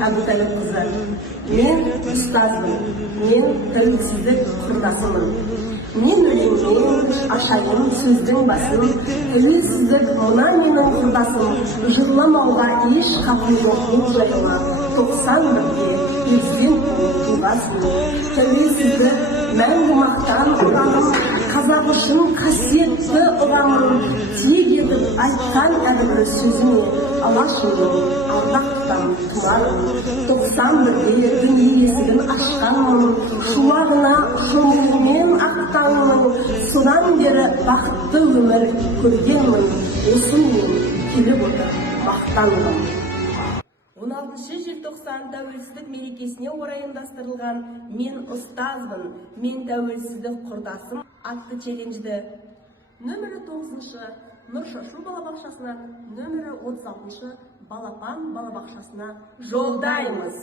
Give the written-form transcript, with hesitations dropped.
Әбутәліп қызы. Мен ұстазбын, мен тәуелсіздік құрдасымын. Мен өлеңмен ашайын сөздің басын, тәуелсіздік мына менің құрдасым, жырламауға еш қақы жоқ бұл жайыма, 91-де президент тұлғасын. Тәуелсіздік мәңгі мақтан ұраным, қазақ үшін қасиетті ұрамын, тиек етіп айтқан әрбір сөзіме, алашымның ардақ тұтам тұмарым. 91-де дүние есігін ашқанмын, шуағына шомылумен ақтанмын, содан бері бақытты өмір көргенмін, осымен келіп отыр мақтанғым. 16 желтоқсан тәуелсіздік мерекесіне орай ұйымдастырылған «Мен ұстазбын, мен тәуелсіздік құрдасым» атты челленджді нөмірі 9-шы Нұршашу балабақшасына, нөмірі 36-шы Балапан балабақшасына жолдаймыз.